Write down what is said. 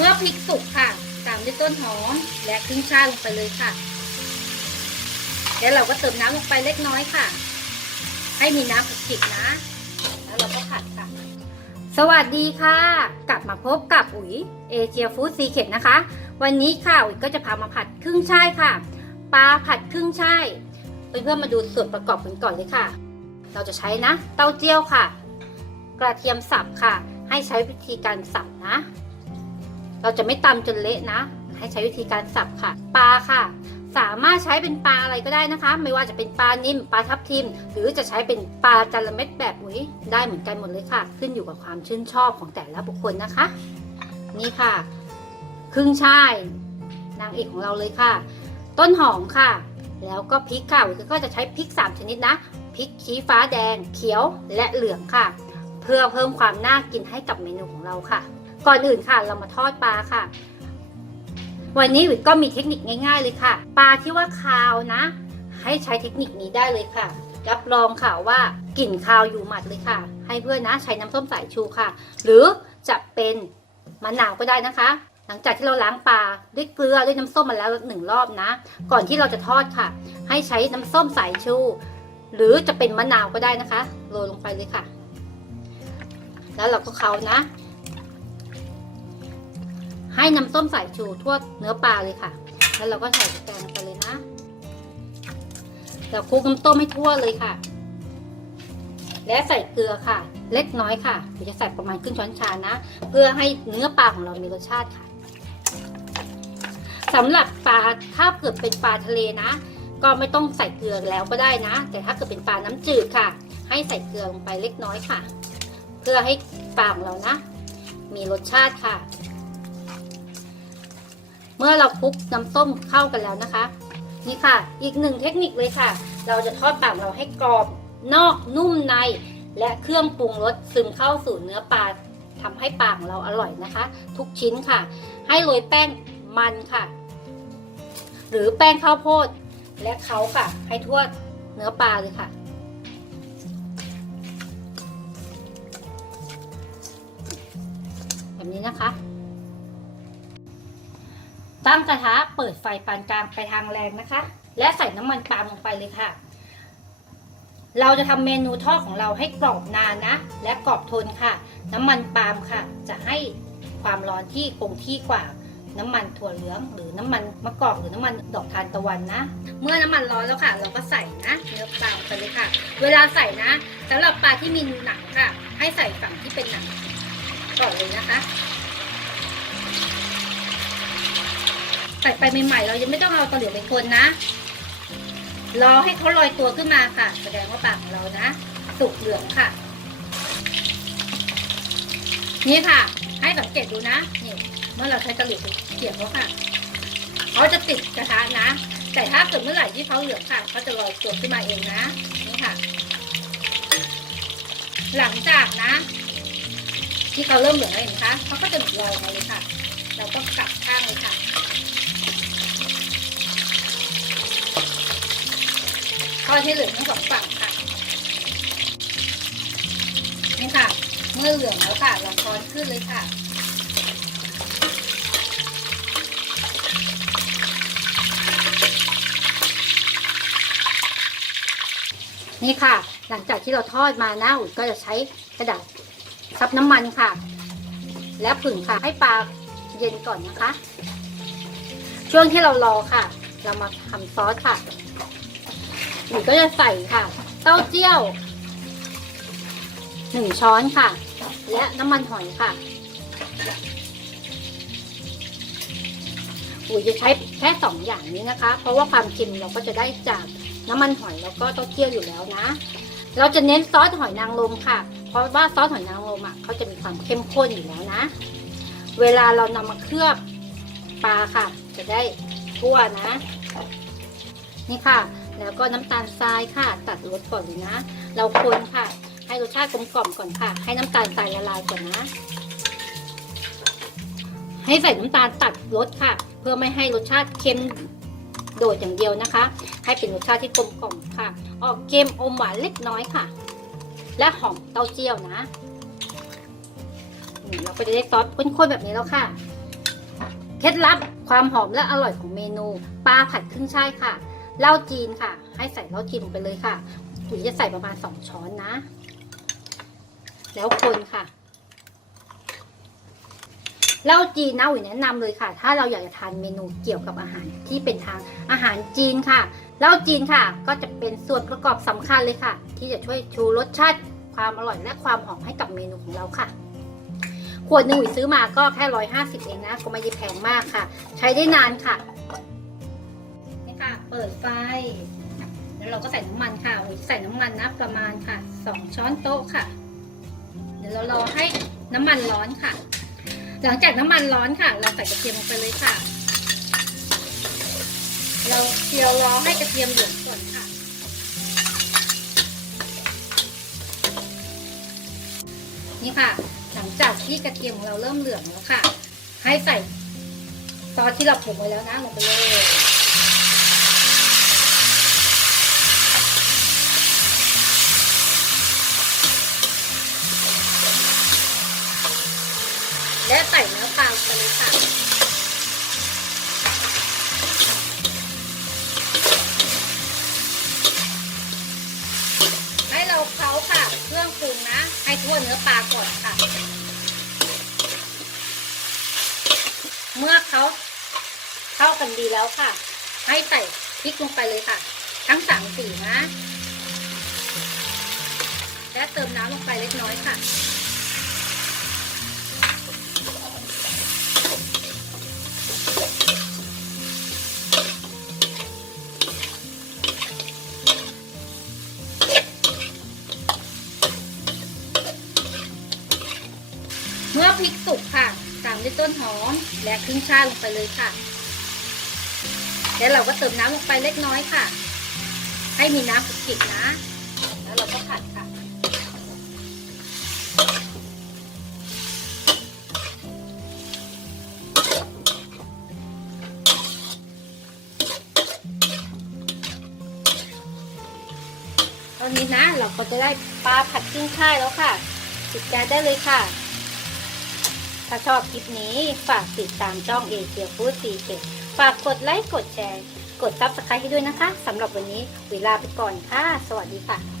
เมื่อพริกสุกค่ะตามด้วยต้นหอมและครึ่งช่ายลงไปเลยค่ะ แล้วเราก็เติมน้ำลงไปเล็กน้อยค่ะ ให้มีน้ำจิกนะ แล้วเราก็ผัดค่ะ สวัสดีค่ะ กลับมาพบกับอุ๋ยเอเชียฟู้ดซีเค็ดนะคะ วันนี้ค่ะอุ๋ยก็จะพามาผัดครึ่งช่ายค่ะ ปลาผัดครึ่งช่ายเพื่อนๆมาดูส่วนประกอบกันก่อนเลยค่ะ เราจะใช้นะ เต้าเจี้ยวค่ะ กระเทียมสับค่ะ ให้ใช้วิธีการสับนะ เราจะไม่ตำจนเละนะ ให้ใช้วิธีการสับค่ะ ปลาค่ะ สามารถใช้เป็นปลาอะไรก็ได้นะคะ ไม่ว่าจะเป็นปลานิ่มปลาทับทิม หรือจะใช้เป็นปลาจระเม็ดแบบอุ๋ยได้เหมือนกันหมดเลยค่ะ ขึ้นอยู่กับความชื่นชอบของแต่ละบุคคลนะคะ นี่ค่ะ ครึ่งช่ายนางเอกของเราเลยค่ะ ต้นหอมค่ะ แล้วก็พริกค่ะอุ๋ยก็จะใช้พริก 3 ชนิดนะพริกชี้ฟ้าแดง เขียวและเหลืองค่ะ เพื่อเพิ่มความน่ากินให้กับเมนูของเราค่ะ ก่อนอื่นค่ะเรามาทอดปลาค่ะ วันนี้วิวก็มีเทคนิคง่ายๆเลยค่ะ ปลาที่ว่าคาวนะ ให้ใช้เทคนิคนี้ได้เลยค่ะ รับรองค่ะว่ากลิ่นคาวอยู่หมัดเลยค่ะ ให้เพื่อนนะใช้น้ำส้มสายชูค่ะ หรือจะเป็นมะนาวก็ได้นะคะ หลังจากที่เราล้างปลาด้วยเกลือด้วยน้ำส้มมาแล้วหนึ่งรอบนะ ก่อนที่เราจะทอดค่ะ ให้ใช้น้ำส้มสายชู หรือจะเป็นมะนาวก็ได้นะคะ โรยลงไปเลยค่ะ แล้วเราก็เคล้านะ น้ำส้มสายชูทั่วเนื้อปลาเลยค่ะ แล้วเราก็ใส่แกงลงไปเลยนะเราคลุกน้ำต้มให้ทั่วเลยค่ะ และใส่เกลือค่ะ เล็กน้อยค่ะเดี๋ยวจะใส่ประมาณครึ่งช้อนชานะ เพื่อให้เนื้อปลาของเรามีรสชาติค่ะสำหรับปลาถ้าเกิดเป็นปลาทะเลนะ ก็ไม่ต้องใส่เกลือแล้วก็ได้นะ แต่ถ้าเกิดเป็นปลาน้ำจืดค่ะ ให้ใส่เกลือลงไปเล็กน้อยค่ะ เพื่อให้ปลาของเรานะ มีรสชาติค่ะ เมื่อเราคลุกน้ำส้มเข้ากันแล้วนะคะ นี่ค่ะ อีกหนึ่งเทคนิคเลยค่ะ เราจะทอดปาของเราให้กรอบนอกนุ่มใน และเครื่องปรุงรสซึมเข้าสู่เนื้อปลาทำให้ปาของเราอร่อยนะคะ ทุกชิ้นค่ะ ให้โรยแป้งมันค่ะ หรือแป้งข้าวโพด และเขาค่ะ ให้ทั่วเนื้อปลาเลยค่ะแบบนี้นะคะ ตั้งกระทะเปิดไฟปานกลางไปทางแรงนะคะ และใส่น้ำมันปาล์มลงไปเลยค่ะ เราจะทำเมนูทอดของเราให้กรอบนานนะ และกรอบทนค่ะ น้ำมันปาล์มค่ะ จะให้ความร้อนที่คงที่กว่าน้ำมันถั่วเหลือง หรือน้ำมันมะกอกหรือน้ำมันดอกทานตะวันนะ เมื่อน้ำมันร้อนแล้วค่ะ เราก็ใส่นะเนื้อปลาลงไปเลยค่ะ เวลาใส่นะสำหรับปลาที่มีหนังค่ะ ให้ใส่ฝั่งที่เป็นหนังก่อนเลยนะคะ ใส่ไปใหม่ๆเรายังไม่ต้องเอาตะหลิวไปคนนะ รอให้เขาลอยตัวขึ้นมาค่ะ แสดงว่าปลาของเรานะ สุกเหลืองค่ะ นี่ค่ะ ให้สังเกตดูนะนี่เมื่อเราใช้ตะหลิวเกี่ยวเขาค่ะเขาจะติดกระทะนะ แต่ถ้าเกิดเมื่อไหร่ที่เขาเหลืองค่ะเขาจะลอยตัวขึ้นมาเองนะนี่ค่ะ หลังจากนะ ที่เขาเริ่มเหลืองแล้วเห็นไหมคะเขาก็จะลอยมาเลยค่ะ เราก็กลับข้างเลยค่ะ ทอดให้เหลืองทั้งสองฝั่งค่ะนี่ค่ะ เมื่อเหลืองแล้วค่ะ เราช้อนขึ้นเลยค่ะนี่ค่ะ หลังจากที่เราทอดมานะอุ๋ยก็จะใช้กระดาษซับน้ำมันค่ะ และผึ่งค่ะ ให้ปลาเย็นก่อนนะคะ ช่วงที่เรารอค่ะ เรามาทำซอสค่ะ หนูก็จะใส่ค่ะ เต้าเจี้ยวหนึ่งช้อนค่ะ และน้ำมันหอยค่ะอุ๋ยจะใช้แค่สองอย่างนี้นะคะ เพราะว่าความเค็มเราก็จะได้จากน้ำมันหอยแล้วก็เต้าเจี้ยวอยู่แล้วนะ เราจะเน้นซอสหอยนางรมค่ะ เพราะว่าซอสหอยนางรมอะเขาจะมีความเข้มข้นอยู่แล้วนะ เวลาเรานำมาเคลือบปลาค่ะ จะได้ทั่วนะ นี่ค่ะ แล้วก็น้ำตาลทรายค่ะ ตัดรสก่อนเลยนะ เราคนค่ะ ให้รสชาติกลมกล่อมก่อนค่ะ ให้น้ำตาลทรายละลายก่อนนะ ให้ใส่น้ำตาลตัดรสค่ะ เพื่อไม่ให้รสชาติเค็มโดดอย่างเดียวนะคะ ให้เป็นรสชาติที่กลมกล่อมค่ะ ออกเค็มอมหวานเล็กน้อยค่ะ และหอมเต้าเจี้ยวนะเราก็จะได้ซอสข้นๆแบบนี้แล้วค่ะ เคล็ดลับความหอมและอร่อยของเมนูปลาผัดขึ้นช่ายค่ะ เหล้าจีนค่ะ ให้ใส่เหล้าจีนลงไปเลยค่ะอุ๋ยจะใส่ประมาณสองช้อนนะ แล้วคนค่ะเหล้าจีนนะอุ๋ยแนะนำเลยค่ะ ถ้าเราอยากจะทานเมนูเกี่ยวกับอาหารที่เป็นทางอาหารจีนค่ะเหล้าจีนค่ะ ก็จะเป็นส่วนประกอบสำคัญเลยค่ะ ที่จะช่วยชูรสชาติความอร่อยและความหอมให้กับเมนูของเราค่ะขวดหนึ่งอุ๋ยซื้อมาก็แค่ร้อยห้าสิบเองนะ ก็ไม่ได้แพงมากค่ะ ใช้ได้นานค่ะ ปิดไฟ แล้วเราก็ใส่น้ำมันค่ะใส่น้ำมันนะประมาณค่ะสองช้อนโต๊ะค่ะ เดี๋ยวเรารอให้น้ำมันร้อนค่ะ หลังจากน้ำมันร้อนค่ะ เราใส่กระเทียมลงไปเลยค่ะ เราเคี่ยวรอให้กระเทียมเหลืองก่อนค่ะ นี่ค่ะ หลังจากที่กระเทียมของเราเริ่มเหลืองแล้วค่ะ ให้ใส่ซอสที่เราปรุงไว้แล้วนะลงไปเลย และใส่เนื้อปลาไปเลยค่ะให้เราเคล้าค่ะเครื่องปรุงนะ ให้ทั่วเนื้อปลาก่อนค่ะ เมื่อเขาเข้ากันดีแล้วค่ะ ให้ใส่พริกลงไปเลยค่ะ ทั้งสามสีนะ และเติมน้ำลงไปเล็กน้อยค่ะ พริกสุกค่ะตามด้วยต้นหอมและครึ่งชาลงไปเลยค่ะ แล้วเราก็เติมน้ำลงไปเล็กน้อยค่ะ ให้มีน้ำกจิกนะ แล้วเราก็ผัดค่ะ ตอนนี้นะเราก็จะได้ปลาผัดขึ้นช่ายแล้วค่ะติดใจได้เลยค่ะ ถ้าชอบคลิปนี้ฝากติดตามจ้องเอเชียฟู้ดซีเกตฝากกดไลค์กดแชร์ กดซับสไครต์ให้ด้วยนะคะสำหรับวันนี้เวลาไปก่อนค่ะ สวัสดีค่ะ